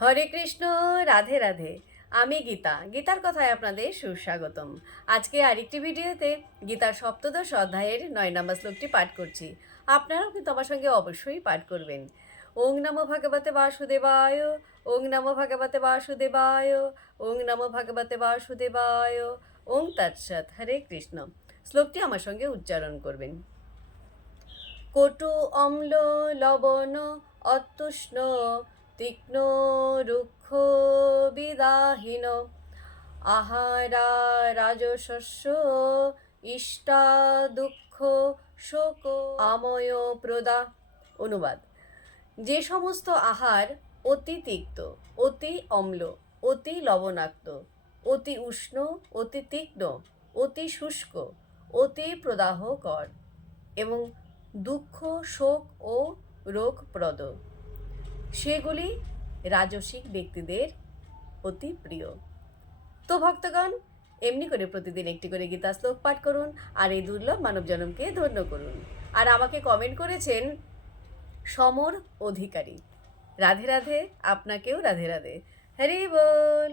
হরে কৃষ্ণ, রাধে রাধে। আমি গীতার কথায় আপনাদের সুস্বাগতম। আজকে আরেকটি ভিডিওতে গীতার সপ্তদশ অধ্যায়ের 9 নম্বর শ্লোকটি পাঠ করছি। আপনারাও কিন্তু আমার সঙ্গে অবশ্যই পাঠ করবেন। ওং নমো ভগবতে বাসুদেবায়, ওং নমো ভগবতে বাসুদেবায়, ওং নমো ভগবতে বাসুদেবায়, ওং তৎসৎ। হরে কৃষ্ণ। শ্লোকটি আমার সঙ্গে উচ্চারণ করবেন। কটু অম্ল লবণ অতুষ্ণ তীক্ষ্ণ রুক্ষ বিদাহীন আহারা রাজশস্য ইষ্টা দুঃখ শোক আময় প্রদা। অনুবাদ: যে সমস্ত আহার অতি তিক্ত, অতি অম্ল, অতি লবণাক্ত, অতি উষ্ণ, অতি তীক্ষ্ণ, অতি শুষ্ক, অতি প্রদাহকর এবং দুঃখ, শোক ও রোগপ্রদ, সেগুলি রাজসিক ব্যক্তিদের অতি প্রিয়। তো ভক্তগণ, এমনি করে প্রতিদিন একটি করে গীতা শ্লোক পাঠ করুন আর এই দুর্লভ মানব জনমকে ধন্য করুন। আর আমাকে কমেন্ট করেছেন সমর অধিকারী। রাধে রাধে, আপনাকেও রাধে রাধে। হরি বল।